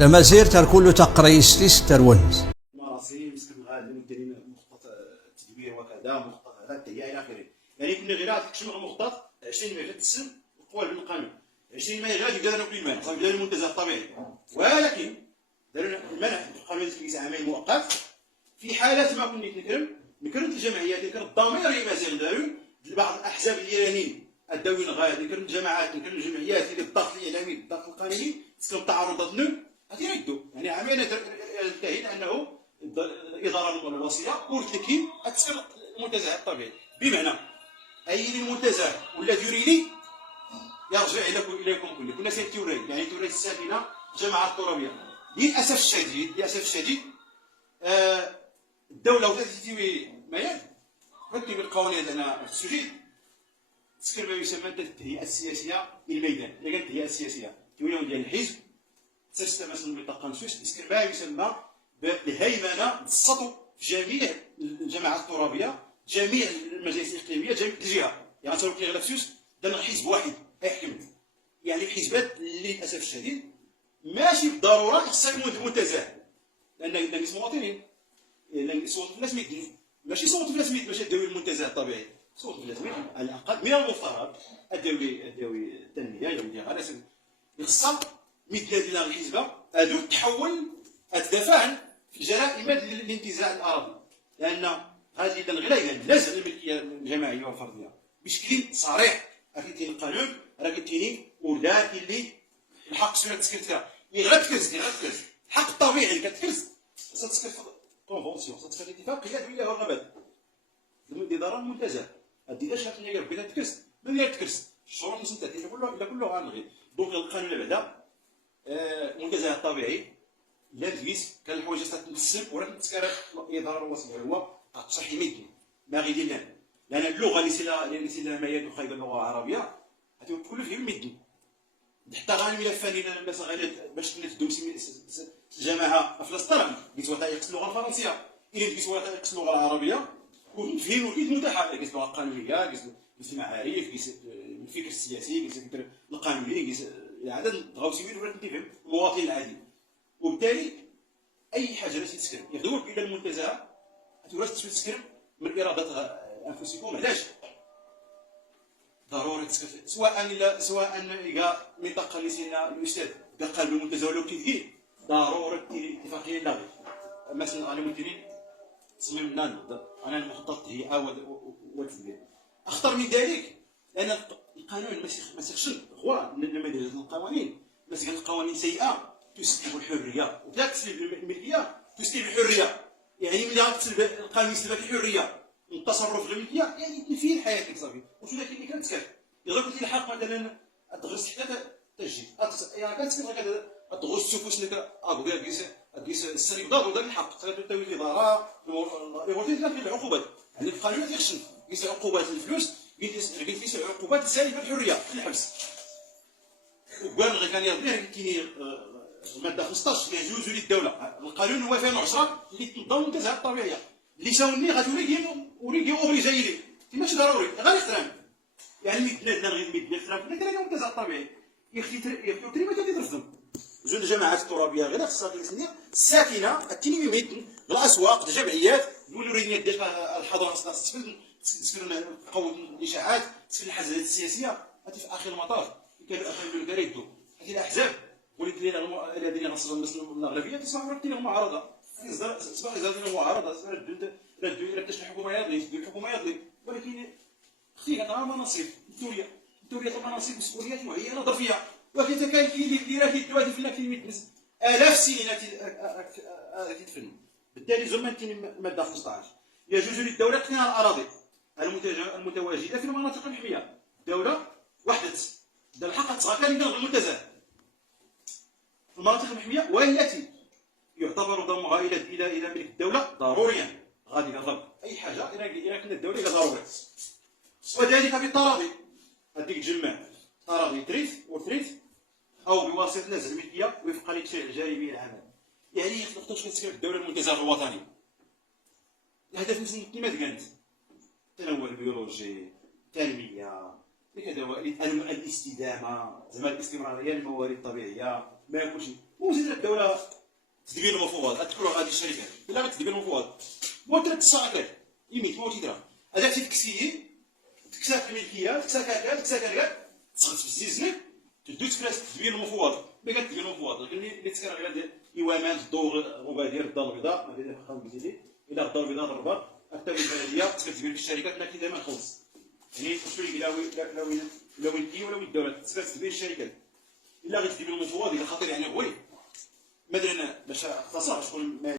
لما زير تركل تقريستيس ترونز مراسيل مسكن غادي وديرين مخطط تدبير وكذا مخطط هذا التهيئه الى اخره. يعني كنا غير هاد الشمغ مخطط 20 ميل تسن وقوال بالقانون 20 ميل غادي يبدا ناكل المنع صافي داروا المنتزه الطبيعي، ولكن داروا المنع في القانون ديال عامين مؤقت في حالات ما كنا نكرم الجمعيات نكرم الضميري مازال داروا بعض الاحزاب الايرانيين الدولي الغاية نكرم الجماعات نكرم الجمعيات اللي الضغط الاعلامي الضغط القانوني تسكن التعارضات نم غادي يردوا. يعني عامين انتهينا انه الاداره الوصيه قلت لك تسكن المنتزه الطبيعي، بمعنى اي المنتزه ولا ديوريني يرجع اليكم كلكم. كنا سير توري يعني توري الساكنه الجماعه الترابيه. للاسف الشديد الدوله ولا تيوي ميال ركب بالقوانين ديالنا في السجين تسكر ما يسمى التهيئه السياسيه للميدان. اذا كانت التهيئه السياسيه توليون ديال الحزب تستمر من بطاقه نصوص تسكر ما يسمى بالهيمنه السطو في جميع الجماعات الترابيه، جميع المجالس الاقليميه، جميع الجهات. يعني تروك لي غلافسوس دار حزب واحد يحكم. يعني الحزبات اللي للاسف الشديد ماشي بالضروره خصها يكون منتزه، لان الناس مواطنين يصوتوا في الناس ميدين، ماشي يصوتوا في الناس ميدين باش يداوي المنتزه الطبيعي، صوتوا في الناس ميدين. على الاقل من المفترض الدولي التنميه اليوميه غير خصها ميدان ديال الحزبه هادو تحول تدافع في الجرائم الانتزاع الاراضي، لان هذه الغلايه نزع الملكيه الجماعيه والفرديه بشكل صريح. راه كاين القانون راه كاين ولا اللي الحق سوره تسكرتها غير تكرز الحق الطبيعي اللي كتكرز ستسكر كونفونسيون ستسكر اتفاقيه دوليه والغابات الاداره المنتزه هذه اش هي ربي تكرز من غير تكرز الشروط مسنته الا كله غنلغي. دونك القانون بعدا المنتزه الطبيعي لا تجلس كان الحوايج تتنسب ولا تتسكر الاداره الوصفيه هو تصحي ميدي ما غير لنا، لان اللغه اللي سي ما يد خايبه اللغه العربيه غادي كله فيه ميدي. حتى غير الملفات ديال الناس باش تدوم الجماعه في الاسطر قلت وثائق اللغه الفرنسيه الا قلت وثائق اللغه العربيه وفهم وليد متاحه قلت اللغه القانونيه قلت المعارف قلت الفكر السياسي قلت الفكر القانوني قلت العدد غاوسيين ولا تفهم المواطن العادي. وبالتالي اي حاجه باش تسكن يغدوك الى المنتزه تورث تسكن من اراده انفسكم. علاش ضروري تسكن سواء كاع منطقه اللي سينا الاستاذ قال بالمنتزه ولا كيف ضروري اتفاقيه لاغي مثلا على الممثلين تصميم نان انا المخطط هي والتدبير اخطر من ذلك، لان القانون ما سخش هو لما يدير القوانين بس كانت القوانين سيئه تسلب الحريه ولا تسلب الملكيه تسلب الحريه. يعني ملي غتسلب القانون يسلبك الحريه التصرف في الملكيه يعني تنفي حياتك صافي. واش داك اللي كانت اذا كنت الحق مثلا تغرس حتى تجي يعني كتسكن تغرس السفوس لك ابغي قيس السري ضاد ودا الحق تسوي في ضرا يقول لك في العقوبات. يعني القانون تيخشن قيس عقوبات الفلوس قيس عقوبات السالبه الحريه في الحبس. وقال غير كان يرضيه كاين الماده 15 يجوز للدوله القانون هو 2010 اللي تنظم المنتزهات الطبيعيه اللي ساوني غتولي اوبليجي ليه ماشي ضروري غير احترام. يعني بلادنا غير احترام كنا كاين المنتزه الطبيعي يختو تريما تيترفضوا جوج الجماعات الترابيه غير خصها الساكنه التنميه ميدن الاسواق الجمعيات يقولوا رينيات ديال الحضاره خصها تسكن قوه الاشاعات تسكن الحزبات السياسيه هاتي في اخر المطاف كانوا كيردوا هذه الاحزاب وليت لنا الذين نصروا الاغلبيه تسمعوا راه لهم معارضه صباح يزال لهم معارضه ردوا تشرح الحكومه يضلي الحكومه يضلي. ولكن اختي كانت غير مناصب الدوريه المناصب مسؤوليات معينه ظرفيه. ولكن كاين اللي راه كيدوي في كلمه الاف سنين تتفن. بالتالي زمنتني الماده 15 يجوز للدوله اقتناء الاراضي المتواجده في المناطق المحميه. الدوله وحدت دار الحق تغطى لنا المنتزه في المناطق المحميه والتي يعتبر ضمها الى ملك الدوله ضروريا غادي نضرب اي حاجه الى كانت الدوله الى ضروريه. وذلك بالتراضي هذيك تجمع تراضي تريث او بواسطه نزع الملكيه وفقا للتشريع الجانبي العام. يعني خصنا تسكن في الدوله المنتزه الوطني. الهدف مثل كما قلت التنوع البيولوجي التنميه كذا الاستدامه زعما الاستمراريه للموارد الطبيعيه ما يكونش وزيد الدوله تدبير المفوض تكون غادي الشركات الا غتدبير المفوض موتر الصاكات يميت موتي درا هذا تكسي تكساك الملكيه تكساك كاع تسخط في الزيزنك تدو تفلاس تدبير المفوض ما كتدبير المفوض لكن اللي تسكر غير ديال ايوامان الدور غبادير الدار البيضاء ما بين الخام بزيدي الى الدار البيضاء الرباط حتى البلديه تكتدبير في الشركات لكن دائما خلص يعني شنو لا وين كي ولا وين الدوله تدبير الشركات الا غتدبير المفوض الى خطير يعني هو مثلا باش اختصر شكون